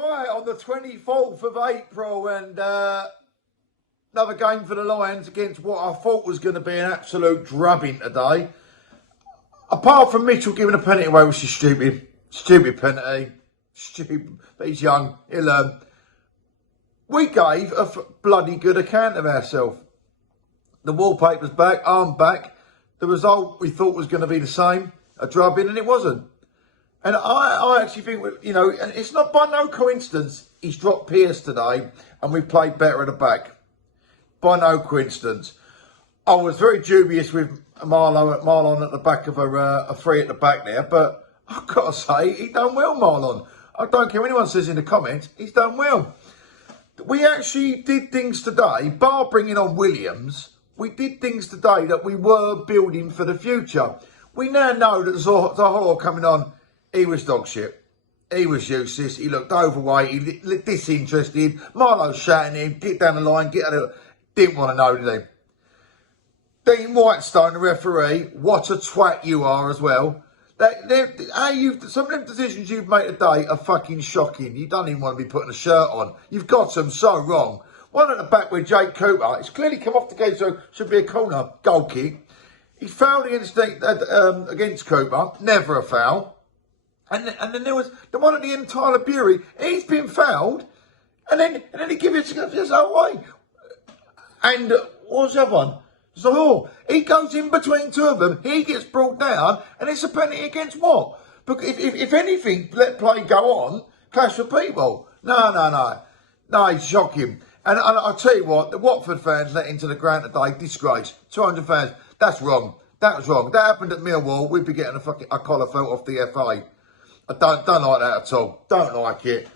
Right, on the 24th of April, and another game for the Lions against what I thought was going to be an absolute drubbing today. Apart from Mitchell giving a penalty away, which is stupid. Stupid penalty. Stupid, but he's young. He'll learn. We gave a bloody good account of ourselves. The wallpaper's back, I'm back. The result we thought was going to be the same, a drubbing, and it wasn't. And I actually think, you know, and it's not by no coincidence he's dropped Pearce today and we've played better at the back. By no coincidence. I was very dubious with Marlon at the back of a three at the back there, but I've got to say, he done well, Marlon. I don't care what anyone says in the comments, he's done well. We actually did things today, bar bringing on Williams, we did things today that we were building for the future. We now know that Zaha coming on, he was dog shit. He was useless. He looked overweight. He looked disinterested. Marlowe shouting him, get down the line, get out of it. Didn't want to know, did he? Dean Whitestone, the referee, what a twat you are as well. Some of them decisions you've made today are fucking shocking. You don't even want to be putting a shirt on. You've got them so wrong. One at the back with Jake Cooper. It's clearly come off the game, so should be a corner goal kick. He fouled against Cooper. Never a foul. And then there was the one at the end, Tyler Bury. He's been fouled, and then he gives it his own way. And what was the other one? So he goes in between two of them. He gets brought down, and it's a penalty against what? Because if anything, let play go on. Clash of people. No, he's shocking. And I'll tell you what, the Watford fans let into the ground today, disgrace. 200 fans. That's wrong. That was wrong. That happened at Millwall. We'd be getting a collar felt off the FA. I don't like that at all. Don't like it.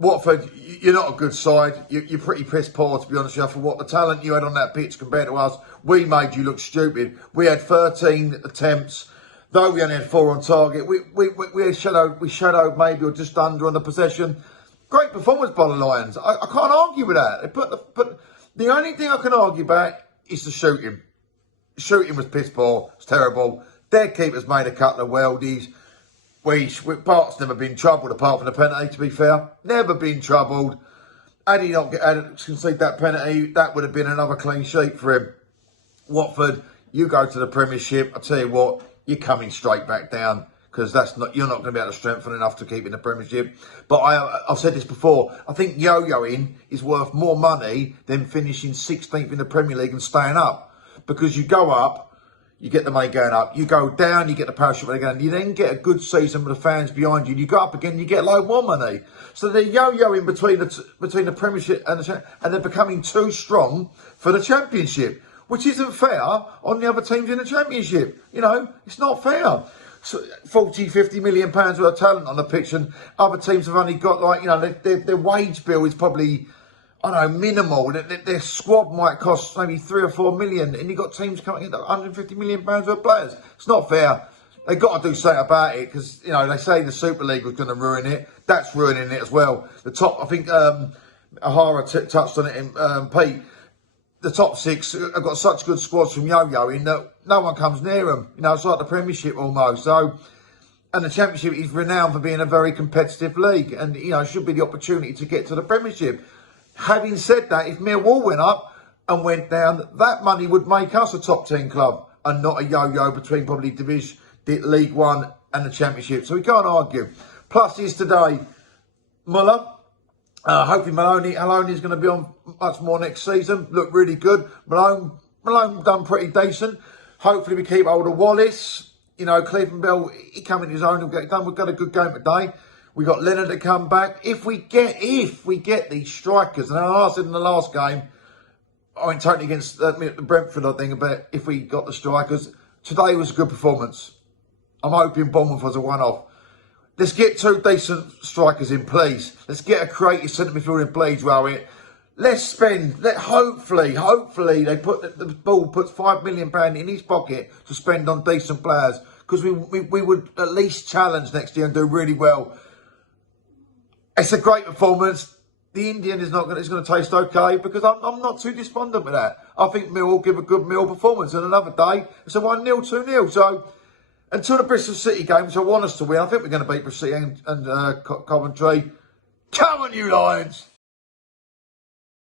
Watford, you're not a good side. You're pretty piss poor, to be honest with you, for what the talent you had on that pitch compared to us. We made you look stupid. We had 13 attempts, though we only had 4 on target. We shadowed maybe or just under on the possession. Great performance by the Lions. I can't argue with that. But the only thing I can argue about is the shooting. The shooting was piss poor. It's terrible. Their keeper's made a couple of worldies. Bart's never been troubled apart from the penalty, to be fair. Never been troubled. Had he not conceded that penalty, that would have been another clean sheet for him. Watford, you go to the Premiership. I tell you what, you're coming straight back down because you're not going to be able to strengthen enough to keep in the Premiership. But I've said this before. I think yo-yoing is worth more money than finishing 16th in the Premier League and staying up, because you go up. You get the money going up. You go down, you get the parachute money going. You then get a good season with the fans behind you. You go up again, you get a load more money. So they're yo-yoing between the Premiership and they're becoming too strong for the Championship, which isn't fair on the other teams in the Championship. You know, it's not fair. So 40, 50 million pounds worth of talent on the pitch, and other teams have only got, like, you know, their wage bill is probably, I don't know, minimal. Their squad might cost maybe 3 or 4 million, and you've got teams coming in at 150 million pounds worth of players. It's not fair. They've got to do something about it, because, you know, they say the Super League was going to ruin it. That's ruining it as well. The top, I think, Ahara touched on it in Pete. The top 6 have got such good squads from yo-yoing that no one comes near them. You know, it's like the Premiership almost. So, and the Championship is renowned for being a very competitive league, and, you know, should be the opportunity to get to the Premiership. Having said that, if Millwall went up and went down, that money would make us a top 10 club and not a yo-yo between probably League One and the Championship. So we can't argue. Plus is today, Muller. Hopefully Maloney's going to be on much more next season. Look really good. Malone done pretty decent. Hopefully we keep hold of Wallace. You know, Cleveland Bell, he come in his own and get done. We've got a good game today. We got Leonard to come back. If we get these strikers, and I said in the last game, I went totally against the Brentford, I think, about if we got the strikers. Today was a good performance. I'm hoping Bournemouth was a one-off. Let's get 2 decent strikers in, please. Let's get a creative centre midfielder in, please, Rowett. Let's spend. Hopefully, they put the ball puts £5 million in his pocket to spend on decent players, because we would at least challenge next year and do really well. It's a great performance. The Indian is going to taste okay, because I'm not too despondent with that. I think Mill will give a good Mill performance, and another day it's a 1-0, 2-0. So until the Bristol City game, which I want us to win, I think we're going to beat Bristol City and Coventry. Come on, you Lions!